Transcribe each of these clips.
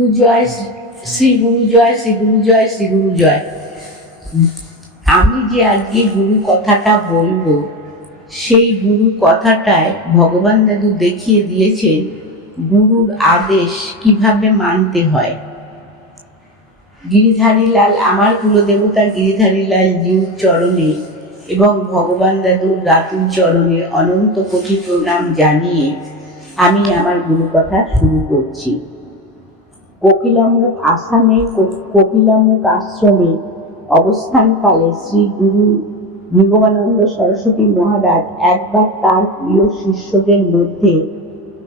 গুরু জয়, শ্রী গুরু জয়, শ্রী গুরু জয়, শ্রী গুরু জয়। আমি যে আজকে গুরু কথাটা বলবো, সেই গুরু কথাটায় ভগবান দাদু দেখিয়ে দিয়েছেন গুরুর আদেশ কিভাবে মানতে হয়। গিরিধারীলাল, আমার কুলদেবতা গিরিধারীলাল জিউর চরণে এবং ভগবান দাদুর রাতুল চরণে অনন্ত কোটি প্রণাম জানিয়ে আমি আমার গুরু কথা শুরু করছি। কোকিলামুখ আসামে কোকিলামুখ আশ্রমে অবস্থানকালে শ্রী গুরু নিগমানন্দ সরস্বতী মহারাজ একবার তার প্রিয় শিষ্যদের মধ্যে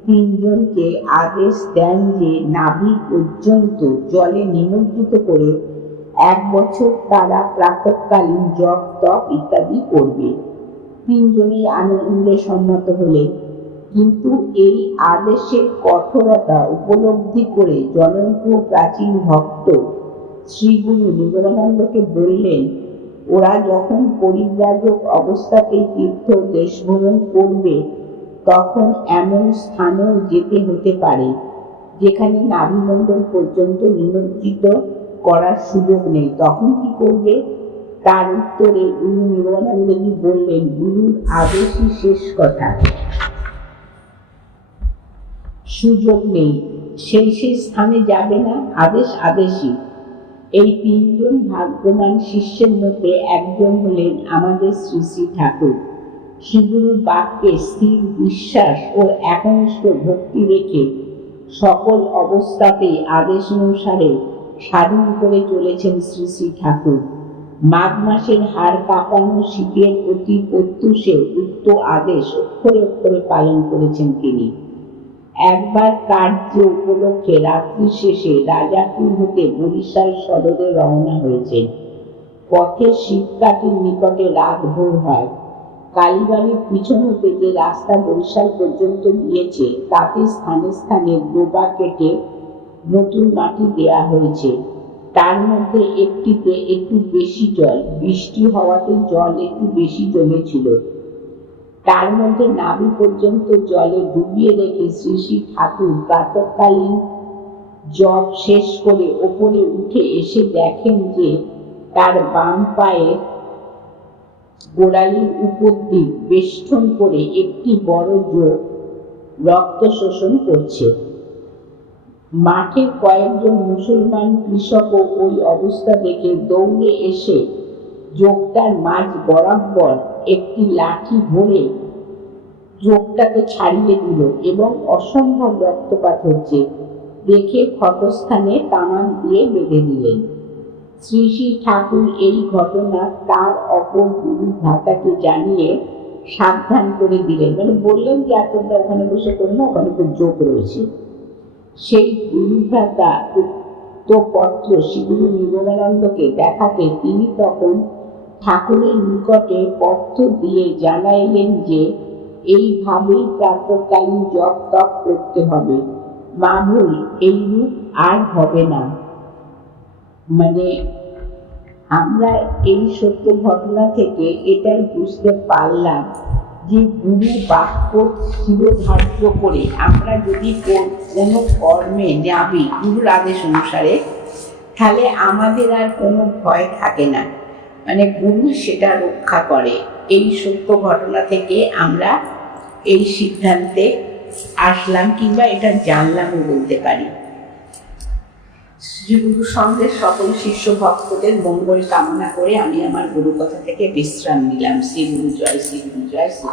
3 জনকে আদেশ দেন যে নাভি পর্যন্ত জলে নিমজ্জিত করে 1 বছর তারা প্রাতঃকালীন জপ তপ ইত্যাদি করবে। 3 জনেই আনন্দে সম্মত হলে, কিন্তু এই আদেশের কঠোরতা উপলব্ধি করে জনপ্রিয় প্রাচীন ভক্ত শ্রী গুরু নিগমানন্দকে বললেন, ওরা যখন পরিব্রাজক অবস্থাতেই তীর্থ দেশ ভ্রমণ করবে তখন এমন স্থানেও যেতে হতে পারে যেখানে নাভিমণ্ডল পর্যন্ত নিমজ্জিত করার সুযোগ নেই। তখন কি করবে? তার উত্তরে গুরু নিগমানন্দজি বললেন, গুরুর আদেশই শেষ কথা, সুযোগ নেই, সেই স্থানে যাবে না, আদেশ আদেশই। এই 3 জন ভাগ্যবান শিষ্যের মধ্যে একজন হলেন আমাদের শ্রী শ্রী ঠাকুর। শ্রীগুরুর বাক্যে স্থির বিশ্বাস ও একনিষ্ঠ ভক্তি রেখে সকল অবস্থাতেই আদেশ অনুসারে সাধন করে চলেছেন শ্রী শ্রী ঠাকুর। মাঘ মাসের হাড় কাঁপানো শীতের অতি প্রত্যুষে উক্ত আদেশ অক্ষরে অক্ষরে পালন করেছেন তিনি। একবার কার্য উপলক্ষে রাত্রি শেষে রাজাপুর হতে বরিশাল সদরে রওনা হয়েছেন। পথে শীতকাঠির নিকটে রাত ভোর হয়। কালীবাড়ির পিছন হতে যে রাস্তা বরিশাল পর্যন্ত গিয়েছে তাতে স্থানে স্থানে ডোবা কেটে নতুন মাটি দেয়া হয়েছে। তার মধ্যে একটিতে একটু বেশি জল, বৃষ্টি হওয়াতে জল একটু বেশি জমেছিল। তার মধ্যে নাভি পর্যন্ত জলে ডুবিয়ে রেখে শ্রী শ্রী ঠাকুর প্রাতঃকালীন জপ শেষ করে ওপরে উঠে এসে দেখেন যে তার বাম পায়ের গোড়ালির উপর দিক বেষ্টন করে একটি বড় যোগ রক্ত শোষণ করছে। মাঠে কয়েকজন মুসলমান কৃষকও ওই অবস্থা দেখে দৌড়ে এসে যোগটার মাঝ বরাবর একটি লাঠি ভরে যোগটাকে ছাড়িয়ে দিল এবং অসম্ভব রক্তপাত হচ্ছে দেখে ক্ষতস্থানে তামাক দিয়ে বেঁধে দিলেন। শ্রী শ্রী ঠাকুর এই ঘটনা তার অপর গুরু ভ্রাতাকে জানিয়ে সাবধান করে দিলেন, মানে বললেন যে তোমরা ওখানে বসে করো না, ওখানে খুব যোগ রয়েছে। সেই গুরু ভ্রাতা উক্ত পত্র শ্রী গুরু নিগমানন্দকে দেখাতে তিনি তখন ঠাকুরের নিকটে পত্র দিয়ে জানাইলেন যে এইভাবেই প্রাতঃকালীন জপ তপ করতে হবে, মামুল এইরূপ আর হবে না। মানে আমরা এই সত্য ঘটনা থেকে এটাই বুঝতে পারলাম যে গুরু বাক্য শিরোধার্য করে আমরা যদি কোনো কর্মে যাবি গুরুর আদেশ অনুসারে, তাহলে আমাদের আর কোনো ভয় থাকে না, মানে গুরু সেটা রক্ষা করে। এই সত্য ঘটনা থেকে আমরা এই সিদ্ধান্তে আসলাম, কিংবা এটা জানলামও বলতে পারি। শ্রীগুরুর সঙ্গে সকল শিষ্য ভক্তদের মঙ্গল কামনা করে আমি আমার গুরু কথা থেকে বিশ্রাম নিলাম। শ্রী গুরু জয়, শ্রী গুরু জয়, শ্রী